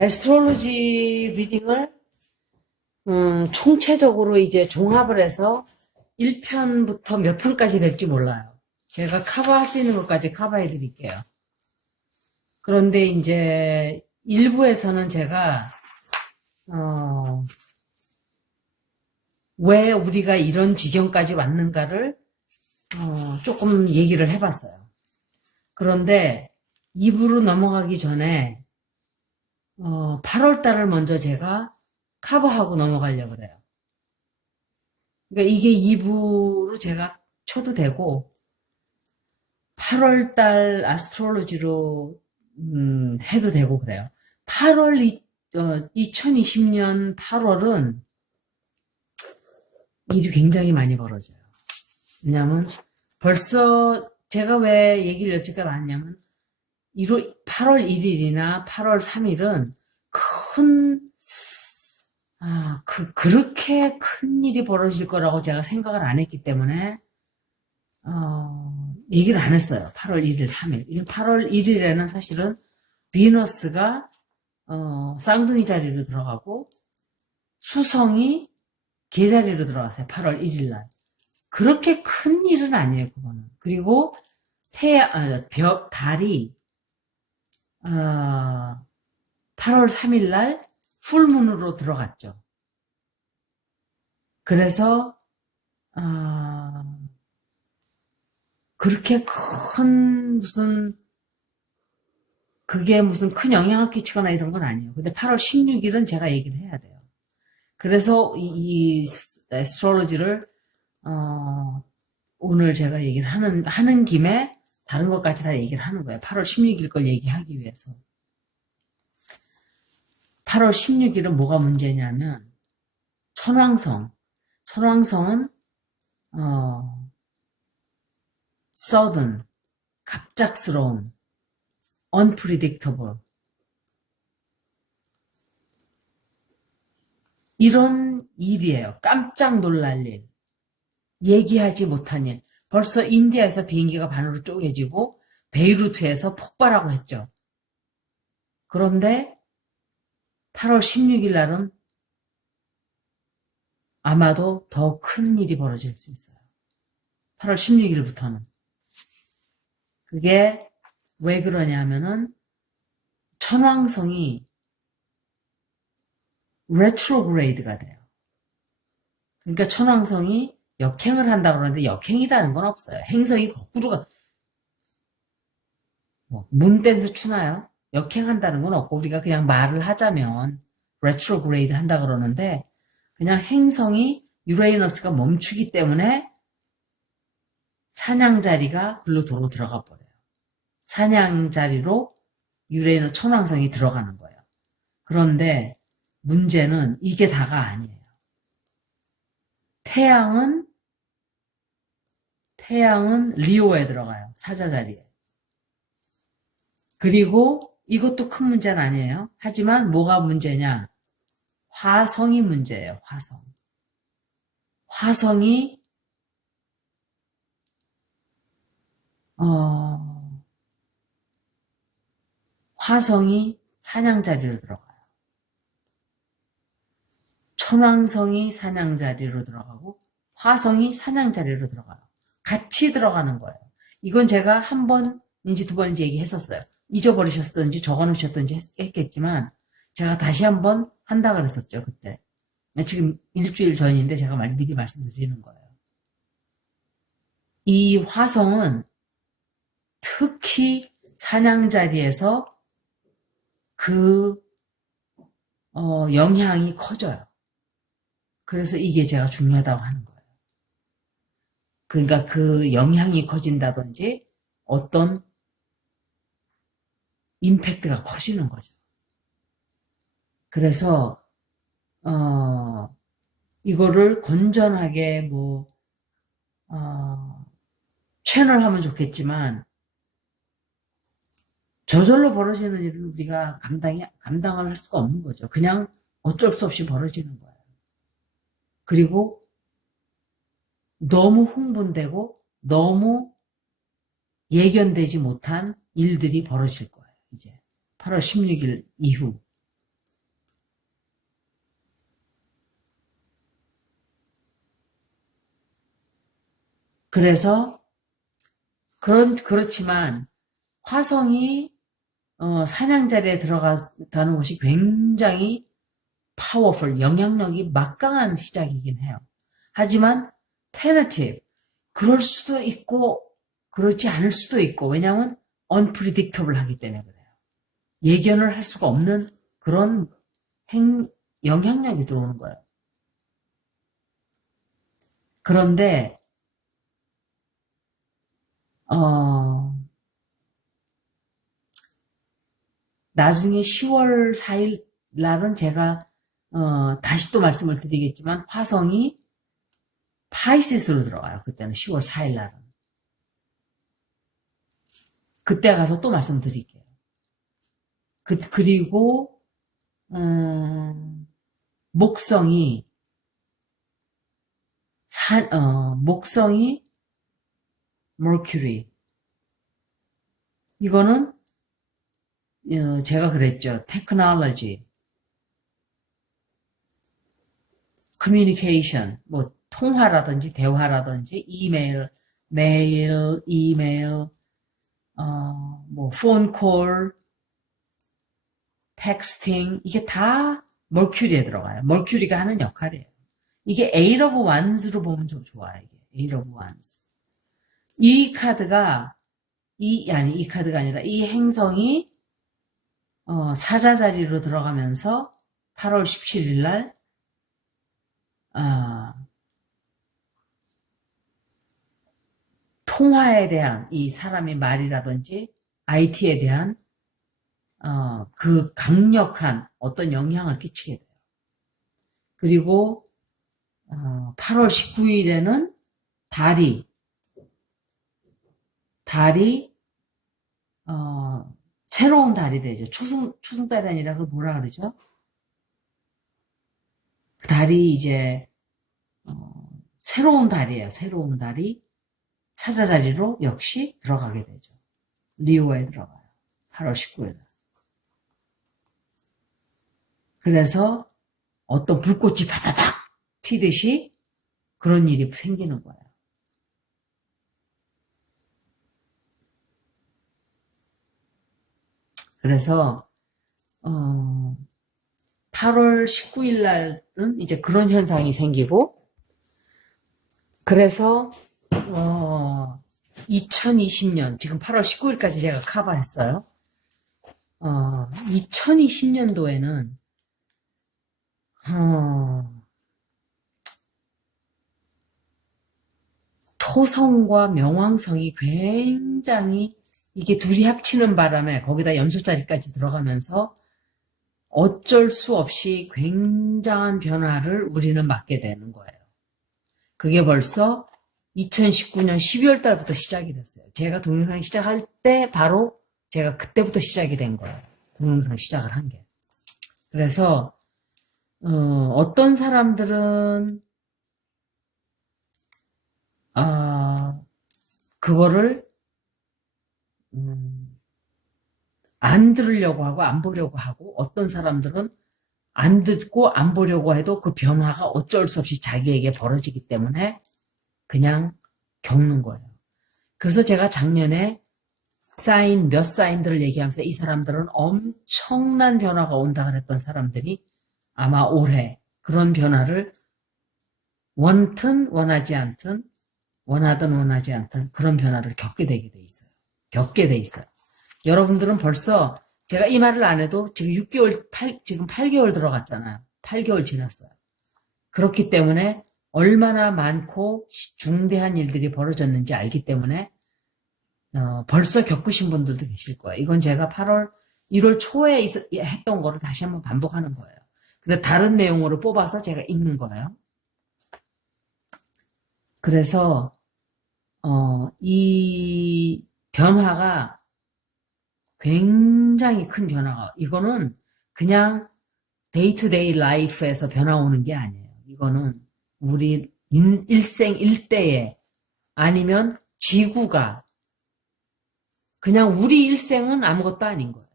애스트롤로지 리딩을 총체적으로 이제 종합을 해서 1편부터 몇 편까지 될지 몰라요. 제가 커버할 수 있는 것까지 커버해 드릴게요. 그런데 이제 일부에서는 제가 왜 우리가 이런 지경까지 왔는가를 조금 얘기를 해봤어요. 그런데 2부로 넘어가기 전에 8월 달을 먼저 제가 커버하고 넘어가려고 그래요. 그러니까 이게 2부로 제가 쳐도 되고 8월 달 아스트롤로지로 해도 되고 그래요. 2020년 8월은 일이 굉장히 많이 벌어져요. 왜냐면 벌써 제가 왜 얘기를 여태까지 하냐면 8월 1일이나 8월 3일은 큰 그렇게 큰 일이 벌어질 거라고 제가 생각을 안 했기 때문에 얘기를 안 했어요. 8월 1일, 3일. 8월 1일에는 사실은 비너스가 쌍둥이 자리로 들어가고 수성이 개자리로 들어갔어요. 8월 1일 날. 그렇게 큰 일은 아니에요, 그거는. 그리고 달이 8월 3일 날 풀문으로 들어갔죠. 그래서 그렇게 그게 무슨 큰 영향을 끼치거나 이런 건 아니에요. 근데 8월 16일은 제가 얘기를 해야 돼요. 그래서 이 애스트롤로지를 오늘 제가 얘기를 하는 김에 다른 것까지 다 얘기를 하는 거예요. 8월 16일 걸 얘기하기 위해서. 8월 16일은 뭐가 문제냐면 천왕성은 sudden, 갑작스러운, unpredictable 이런 일이에요. 깜짝 놀랄 일, 얘기하지 못한 일. 벌써 인디아에서 비행기가 반으로 쪼개지고 베이루트에서 폭발하고 했죠. 그런데 8월 16일 날은 아마도 더 큰 일이 벌어질 수 있어요. 8월 16일부터는. 그게 왜 그러냐면은 천왕성이 레트로그레이드가 돼요. 그러니까 천왕성이 역행을 한다고 그러는데 역행이라는 건 없어요. 행성이 거꾸로가 문댄스 추나요? 역행한다는 건 없고 우리가 그냥 말을 하자면 레트로그레이드 한다 그러는데 그냥 행성이 유레이너스가 멈추기 때문에 사냥자리가 글로 도로 들어가 버려요. 사냥자리로 유레이너 천왕성이 들어가는 거예요. 그런데 문제는 이게 다가 아니에요. 태양은 리오에 들어가요. 사자자리에. 그리고 이것도 큰 문제는 아니에요. 하지만 뭐가 문제냐? 화성이 문제예요. 화성이 화성이 사냥자리로 들어가요. 천왕성이 사냥자리로 들어가고 화성이 사냥자리로 들어가요. 같이 들어가는 거예요. 이건 제가 한 번인지 두 번인지 얘기했었어요. 잊어버리셨든지 적어놓으셨든지 했겠지만 제가 다시 한번 한다 그랬었죠. 그때. 지금 일주일 전인데 제가 미리 말씀드리는 거예요. 이 화성은 특히 사냥자리에서 그 영향이 커져요. 그래서 이게 제가 중요하다고 하는 거예요. 그러니까 그 영향이 커진다든지 어떤 임팩트가 커지는 거죠. 그래서 이거를 건전하게 채널하면 좋겠지만 저절로 벌어지는 일은 우리가 감당을 할 수가 없는 거죠. 그냥 어쩔 수 없이 벌어지는 거예요. 그리고 너무 흥분되고 너무 예견되지 못한 일들이 벌어질 거예요. 이제 8월 16일 이후. 그래서 그렇지만 화성이 사냥자리에 들어가는 것이 굉장히 파워풀, 영향력이 막강한 시작이긴 해요. 하지만 tentative, 그럴 수도 있고 그렇지 않을 수도 있고, 왜냐하면 unpredictable 하기 때문에 그래요. 예견을 할 수가 없는 그런 영향력이 들어오는 거예요. 그런데 나중에 10월 4일 날은 제가 다시 또 말씀을 드리겠지만 화성이 파이시스로 들어가요. 그때는 10월 4일 날은. 그때 가서 또 말씀드릴게요. 그리고 목성이 머큐리, 이거는 제가 그랬죠. 테크놀로지, 커뮤니케이션, 뭐 통화라든지 대화라든지 메일, 이메일, 뭐 폰콜, 텍스팅, 이게 다 머큐리에 들어가요. 머큐리가 하는 역할이에요. 이게 Eight of Wands로 보면 좀 좋아요. 이게 Eight of Wands. 이 카드가 이 카드가 아니라 이 행성이 사자 자리로 들어가면서 8월 17일 날 통화에 대한, 이 사람의 말이라든지 IT에 대한 그 강력한 어떤 영향을 끼치게 돼요. 그리고 8월 19일에는 달이 새로운 달이 되죠. 초승달이 아니라 그걸 뭐라 그러죠? 그 달이 이제 새로운 달이에요. 새로운 달이 사자 자리로 역시 들어가게 되죠. 리오에 들어가요. 8월 19일. 그래서 어떤 불꽃이 바바박 튀듯이 그런 일이 생기는 거예요. 그래서 8월 19일 날은 이제 그런 현상이 생기고, 그래서 2020년, 지금 8월 19일까지 제가 커버했어요. 2020년도에는 토성과 명왕성이 굉장히, 이게 둘이 합치는 바람에 거기다 염소자리까지 들어가면서 어쩔 수 없이 굉장한 변화를 우리는 맞게 되는 거예요. 그게 벌써 2019년 12월 달부터 시작이 됐어요. 제가 동영상 시작할 때 바로 제가 그때부터 시작이 된 거예요. 동영상 시작을 한 게. 그래서 어떤 사람들은 그거를 안 들으려고 하고 안 보려고 하고, 어떤 사람들은 안 듣고 안 보려고 해도 그 변화가 어쩔 수 없이 자기에게 벌어지기 때문에 그냥 겪는 거예요. 그래서 제가 작년에 몇 사인들을 얘기하면서 이 사람들은 엄청난 변화가 온다 그랬던 사람들이 아마 올해 그런 변화를 원하든 원하지 않든 그런 변화를 겪게 돼 있어요. 여러분들은 벌써 제가 이 말을 안 해도 지금 지금 8개월 들어갔잖아요. 8개월 지났어요. 그렇기 때문에 얼마나 많고 중대한 일들이 벌어졌는지 알기 때문에 벌써 겪으신 분들도 계실 거예요. 이건 제가 1월 초에 했던 거를 다시 한번 반복하는 거예요. 근데 다른 내용으로 뽑아서 제가 읽는 거예요. 그래서 이 변화가 굉장히 큰 변화가, 이거는 그냥 데이투데이 라이프에서 변화 오는 게 아니에요. 이거는 우리 일생 일대에, 아니면 지구가, 그냥 우리 일생은 아무것도 아닌 거예요.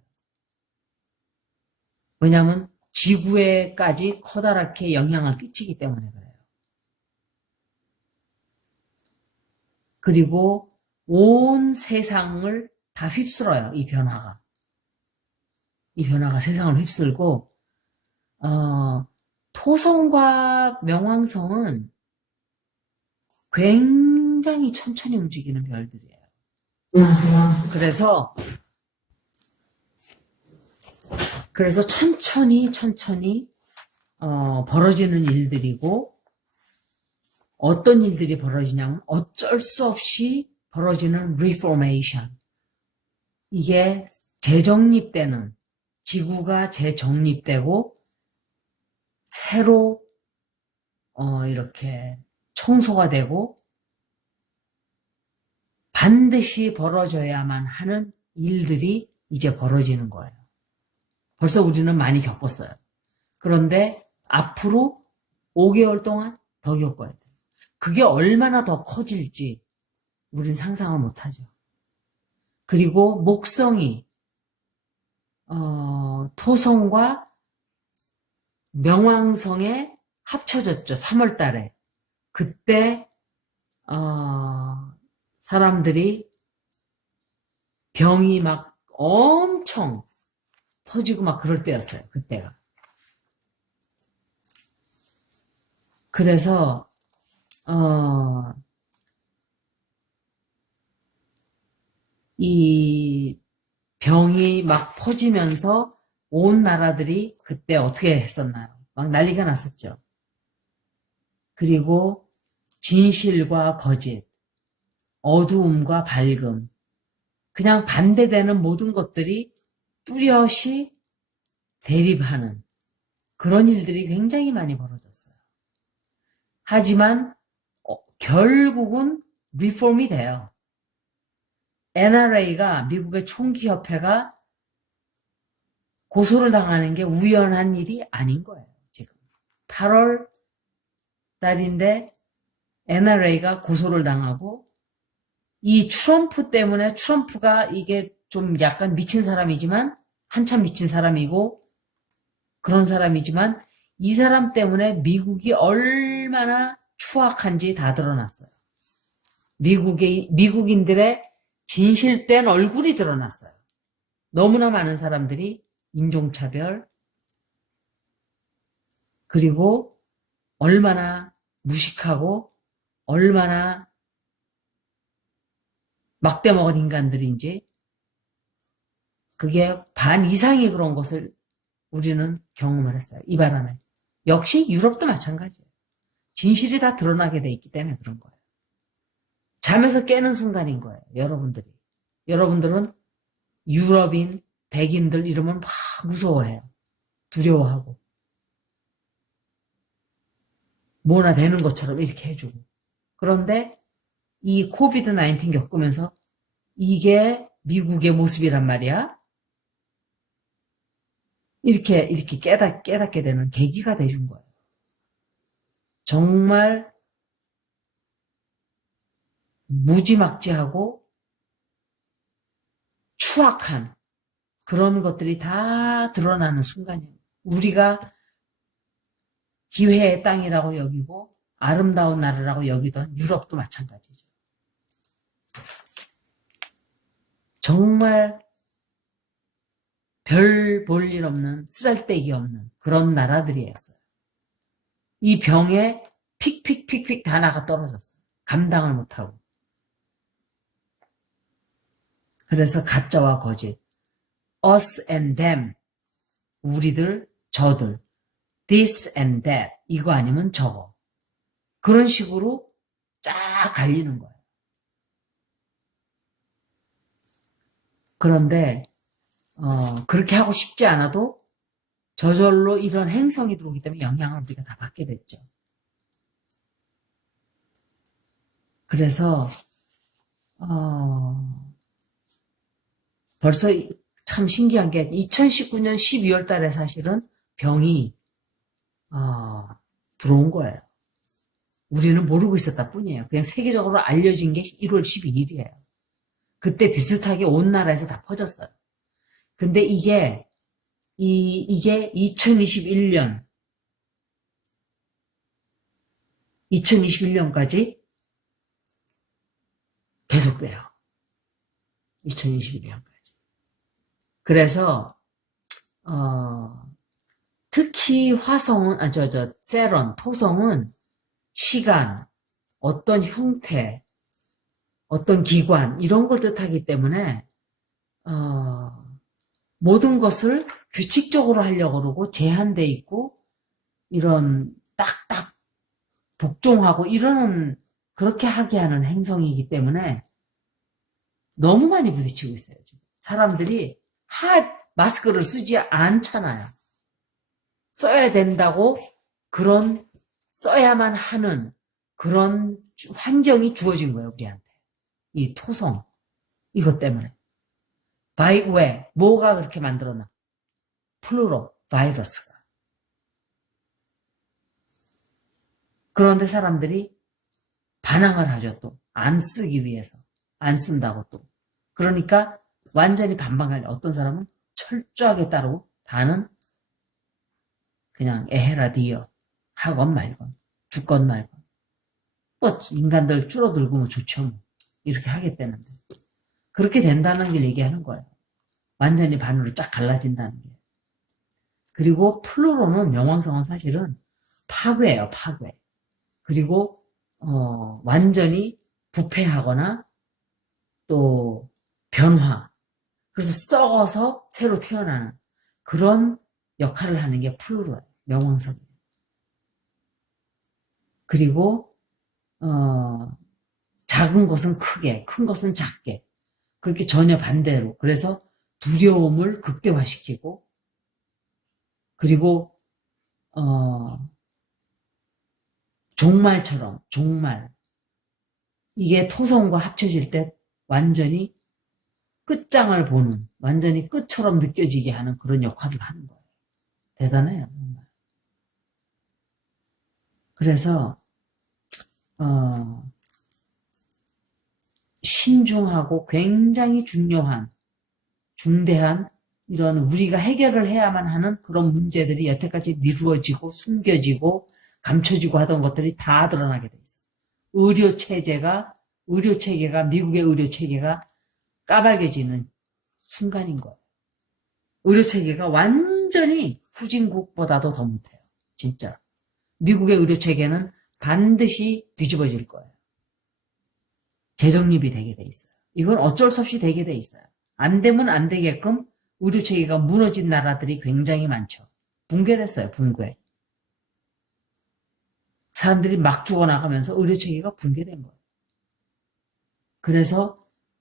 왜냐하면 지구에까지 커다랗게 영향을 끼치기 때문에 그래요. 그리고 온 세상을 다 휩쓸어요. 이 변화가. 이 변화가 세상을 휩쓸고 토성과 명왕성은 굉장히 천천히 움직이는 별들이에요. 그래서 천천히 벌어지는 일들이고, 어떤 일들이 벌어지냐면 어쩔 수 없이 벌어지는 reformation. 이게 재정립되는, 지구가 재정립되고 새로 이렇게 청소가 되고 반드시 벌어져야만 하는 일들이 이제 벌어지는 거예요. 벌써 우리는 많이 겪었어요. 그런데 앞으로 5개월 동안 더 겪어야 돼요. 그게 얼마나 더 커질지 우린 상상을 못하죠. 그리고 목성이 토성과 명왕성에 합쳐졌죠. 3월 달에. 그때 사람들이 병이 막 엄청 터지고 막 그럴 때였어요. 그때가. 그래서 이 병이 막 퍼지면서 온 나라들이 그때 어떻게 했었나요? 막 난리가 났었죠. 그리고 진실과 거짓, 어두움과 밝음, 그냥 반대되는 모든 것들이 뚜렷이 대립하는 그런 일들이 굉장히 많이 벌어졌어요. 하지만 결국은 리폼이 돼요. NRA가, 미국의 총기협회가 고소를 당하는 게 우연한 일이 아닌 거예요. 지금 8월 달인데 NRA가 고소를 당하고, 이 트럼프 때문에, 트럼프가 이게 좀 약간 미친 사람이지만, 한참 미친 사람이고 그런 사람이지만, 이 사람 때문에 미국이 얼마나 추악한지 다 드러났어요. 미국인들의 진실된 얼굴이 드러났어요. 너무나 많은 사람들이 인종차별, 그리고 얼마나 무식하고 얼마나 막대먹은 인간들인지, 그게 반 이상이 그런 것을 우리는 경험을 했어요. 이 바람에. 역시 유럽도 마찬가지예요. 진실이 다 드러나게 돼 있기 때문에 그런 거예요. 잠에서 깨는 순간인 거예요. 여러분들이. 여러분들은 유럽인, 백인들 이러면 막 무서워해요. 두려워하고. 뭐나 되는 것처럼 이렇게 해주고. 그런데 이 코비드 19 겪으면서 이게 미국의 모습이란 말이야. 이렇게 깨닫게 되는 계기가 돼준 거예요. 정말 무지막지하고 추악한 그런 것들이 다 드러나는 순간이에요. 우리가 기회의 땅이라고 여기고 아름다운 나라라고 여기던 유럽도 마찬가지죠. 정말 별 볼 일 없는, 쓰잘데기 없는 그런 나라들이었어요. 이 병에 픽픽픽픽 다 나가 떨어졌어요. 감당을 못하고. 그래서 가짜와 거짓, us and them, 우리들, 저들, this and that, 이거 아니면 저거. 그런 식으로 쫙 갈리는 거예요. 그런데 그렇게 하고 싶지 않아도 저절로 이런 행성이 들어오기 때문에 영향을 우리가 다 받게 됐죠. 그래서 벌써 참 신기한 게 2019년 12월 달에 사실은 병이 들어온 거예요. 우리는 모르고 있었다 뿐이에요. 그냥 세계적으로 알려진 게 1월 12일이에요. 그때 비슷하게 온 나라에서 다 퍼졌어요. 근데 이게 2021년까지 계속돼요. 2021년까지. 그래서 특히 화성은, 세런, 토성은 시간, 어떤 형태, 어떤 기관, 이런 걸 뜻하기 때문에, 모든 것을 규칙적으로 하려고 그러고, 제한돼 있고, 이런 딱딱 복종하고, 그렇게 하게 하는 행성이기 때문에, 너무 많이 부딪히고 있어요, 지금. 사람들이 마스크를 쓰지 않잖아요. 써야 된다고 써야만 하는 그런 환경이 주어진 거예요, 우리한테. 이 토성, 이것 때문에. 왜? 뭐가 그렇게 만들어놔? 플루로, 바이러스가. 그런데 사람들이 반항을 하죠, 또. 안 쓰기 위해서. 안 쓴다고 또. 그러니까 완전히 반박하려. 어떤 사람은 철저하게 따르고, 다는 그냥 에헤라디어. 하건 말건. 죽건 말건. 또 인간들 줄어들고 뭐 좋죠, 뭐. 이렇게 하겠다는데. 그렇게 된다는 걸 얘기하는 거예요. 완전히 반으로 쫙 갈라진다는 게. 그리고 플루로는 명왕성은 사실은 파괴예요, 파괴. 그리고 완전히 부패하거나 또 변화. 그래서 썩어서 새로 태어나는 그런 역할을 하는 게 플루로예요, 명왕성이에요. 그리고 작은 것은 크게, 큰 것은 작게. 그렇게 전혀 반대로. 그래서 두려움을 극대화시키고, 그리고 종말처럼, 종말. 이게 토성과 합쳐질 때 완전히 끝장을 보는, 완전히 끝처럼 느껴지게 하는 그런 역할을 하는 거예요. 대단해요, 정말. 그래서 신중하고 굉장히 중대한 이런 우리가 해결을 해야만 하는 그런 문제들이 여태까지 미루어지고 숨겨지고 감춰지고 하던 것들이 다 드러나게 돼 있어요. 미국의 의료체계가 까발겨지는 순간인 거예요. 의료체계가 완전히 후진국보다도 더 못해요. 진짜. 미국의 의료체계는 반드시 뒤집어질 거예요. 재정립이 되게 돼 있어요. 이건 어쩔 수 없이 되게 돼 있어요. 안 되면 안 되게끔 의료체계가 무너진 나라들이 굉장히 많죠. 붕괴됐어요, 붕괴. 사람들이 막 죽어나가면서 의료체계가 붕괴된 거예요. 그래서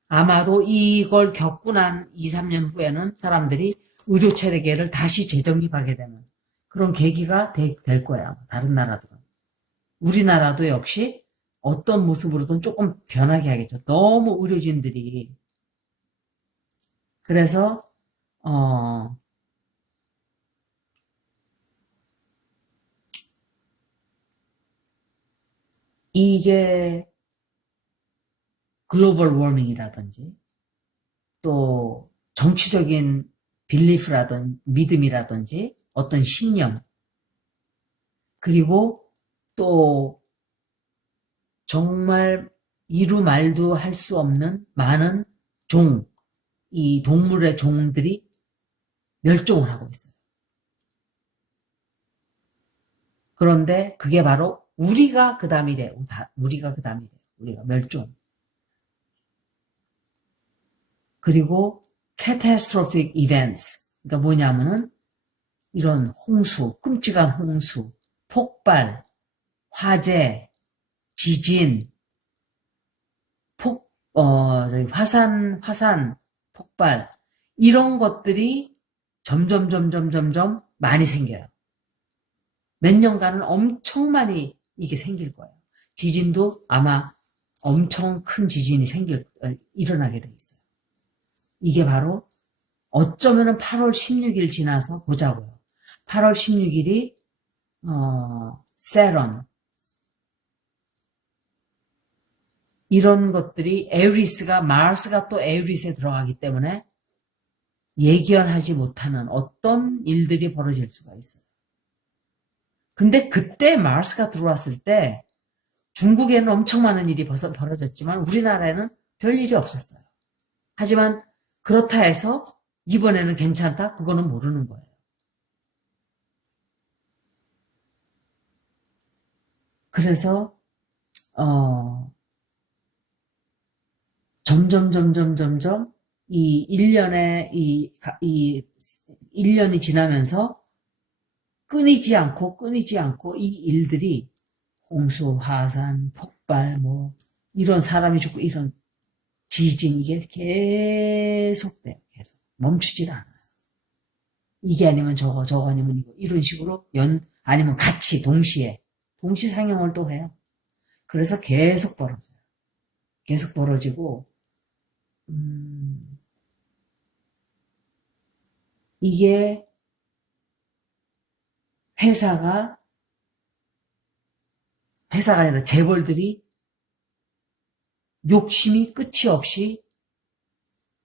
아마도 이걸 겪고 난 2, 3년 후에는 사람들이 의료체계를 다시 재정립하게 되는 그런 계기가 될 거예요. 다른 나라들은. 우리나라도 역시 어떤 모습으로든 조금 변하게 하겠죠. 너무 의료진들이. 그래서 이게 글로벌 워밍이라든지 또 정치적인 믿음이라든지 어떤 신념, 그리고 또 정말 이루 말도 할 수 없는 많은 이 동물의 종들이 멸종을 하고 있어요. 그런데 그게 바로 우리가 그 다음이 돼. 우리가 멸종. 그리고 catastrophic events. 그러니까 뭐냐면은 이런 끔찍한 홍수, 폭발, 화재, 지진, 화산, 폭발, 이런 것들이 점점 많이 생겨요. 몇 년간은 엄청 많이 이게 생길 거예요. 지진도 아마 엄청 큰 지진이 일어나게 돼 있어요. 이게 바로 어쩌면은 8월 16일 지나서 보자고요. 8월 16일이 세런, 이런 것들이 마르스가 또 에리스에 들어가기 때문에 예견하지 못하는 어떤 일들이 벌어질 수가 있어요. 근데 그때 마르스가 들어왔을 때 중국에는 엄청 많은 일이 벌어졌지만 우리나라에는 별일이 없었어요. 하지만 그렇다 해서 이번에는 괜찮다? 그거는 모르는 거예요. 그래서 점점 이 1년에 이 1년이 지나면서 끊이지 않고 이 일들이 홍수, 화산, 폭발, 뭐 이런 사람이 죽고 이런 지진 이게 계속돼요. 계속 멈추질 않아요. 이게 아니면 저거 아니면 이거 이런 식으로 아니면 같이 동시에 동시상영을 또 해요. 그래서 계속 벌어져요. 계속 벌어지고 이게 회사가 아니라 재벌들이 욕심이 끝이 없이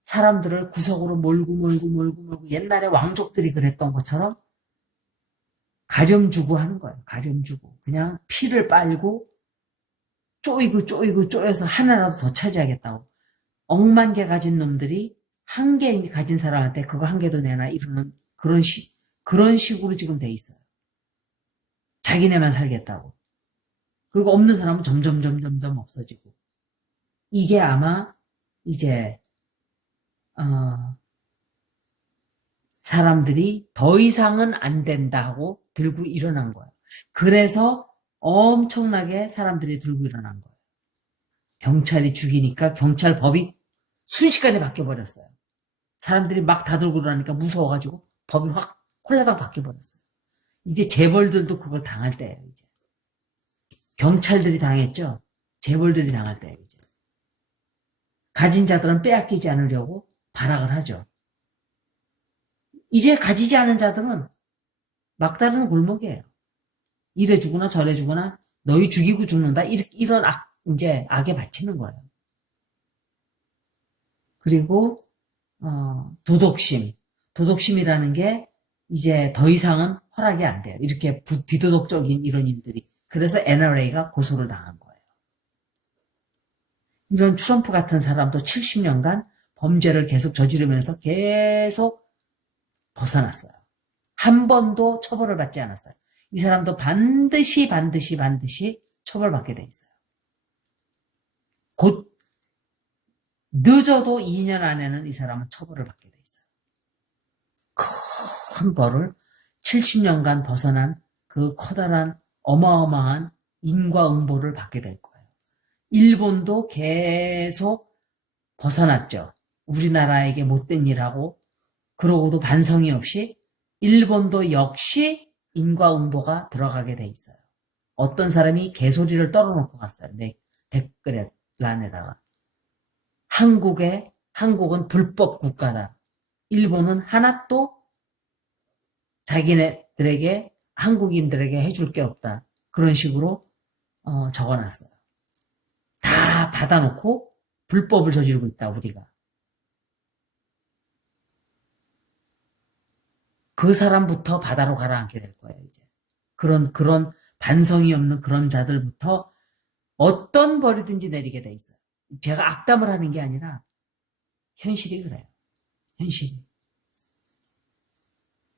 사람들을 구석으로 몰고 옛날에 왕족들이 그랬던 것처럼 가렴 주고 하는 거예요. 가렴 주고 그냥 피를 빨고 쪼여서 하나라도 더 차지하겠다고. 억만 개 가진 놈들이 한 개 가진 사람한테 그거 한 개도 내나 이러는 그런 식으로 지금 돼 있어요. 자기네만 살겠다고. 그리고 없는 사람은 점점 없어지고. 이게 아마 이제 사람들이 더 이상은 안 된다 하고 들고 일어난 거예요. 그래서 엄청나게 사람들이 들고 일어난 거예요. 경찰이 죽이니까 경찰 법이 순식간에 바뀌어버렸어요. 사람들이 막 다 들고 일어나니까 무서워가지고 법이 확 홀라당 바뀌어버렸어요. 이제 재벌들도 그걸 당할 때예요. 이제 경찰들이 당했죠. 재벌들이 당할 때예요. 이제 가진 자들은 빼앗기지 않으려고 발악을 하죠. 이제 가지지 않은 자들은 막다른 골목이에요. 이래 주거나 저래 주거나 너희 죽이고 죽는다 이런 이제 악에 바치는 거예요. 그리고 도덕심이라는 게 이제 더 이상은 허락이 안 돼요. 이렇게 비도덕적인 이런 일들이. 그래서 NRA가 고소를 당한 거예요. 이런 트럼프 같은 사람도 70년간 범죄를 계속 저지르면서 계속 벗어났어요. 한 번도 처벌을 받지 않았어요. 이 사람도 반드시 처벌받게 돼 있어요. 곧 늦어도 2년 안에는 이 사람은 처벌을 받게 돼 있어요. 큰 벌을 70년간 벗어난 그 커다란 어마어마한 인과응보를 받게 될 거예요. 일본도 계속 벗어났죠. 우리나라에게 못된 일하고 그러고도 반성이 없이 일본도 역시 인과응보가 들어가게 돼 있어요. 어떤 사람이 개소리를 떨어놓고 갔어요. 내 댓글란에다가. 한국은 불법 국가다. 일본은 하나도 자기네들에게 한국인들에게 해줄 게 없다. 그런 식으로 적어놨어요. 다 받아놓고 불법을 저지르고 있다. 우리가. 그 사람부터 바다로 가라앉게 될 거예요. 이제 그런 반성이 없는 그런 자들부터 어떤 벌이든지 내리게 돼 있어요. 제가 악담을 하는 게 아니라 현실이 그래요. 현실이.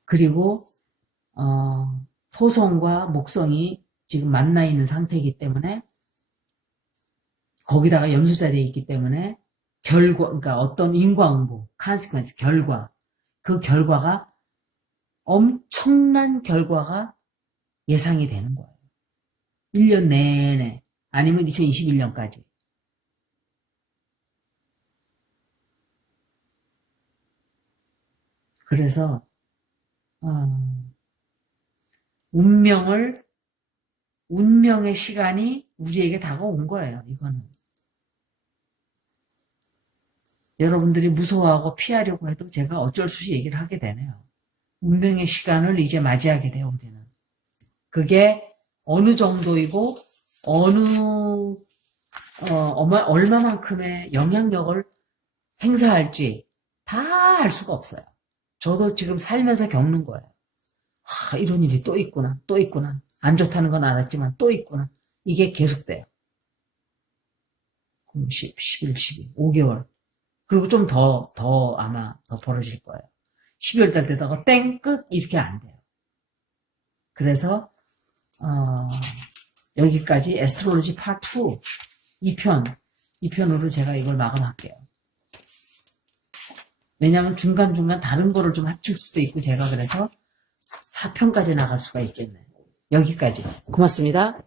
그리고 토성과 목성이 지금 만나 있는 상태이기 때문에 거기다가 염소 자리에 있기 때문에 그러니까 어떤 인과응보, consequence, 그 결과가 엄청난 결과가 예상이 되는 거예요. 1년 내내 아니면 2021년까지. 그래서 운명의 시간이 우리에게 다가온 거예요. 이거는. 여러분들이 무서워하고 피하려고 해도 제가 어쩔 수 없이 얘기를 하게 되네요. 운명의 시간을 이제 맞이하게 돼요. 우리는. 그게 어느 정도이고 얼마만큼의 영향력을 행사할지 다 알 수가 없어요. 저도 지금 살면서 겪는 거예요. 이런 일이 또 있구나. 안 좋다는 건 알았지만 또 있구나. 이게 계속돼요. 10, 11, 12, 5개월. 그리고 좀 더 아마 더 벌어질 거예요. 12월 달 되다가 땡, 끝, 이렇게 안 돼요. 그래서, 여기까지 에스트로로지 파트 2, 2편으로 제가 이걸 마감할게요. 왜냐면 중간중간 다른 거를 좀 합칠 수도 있고 제가 그래서 4편까지 나갈 수가 있겠네요. 여기까지. 고맙습니다.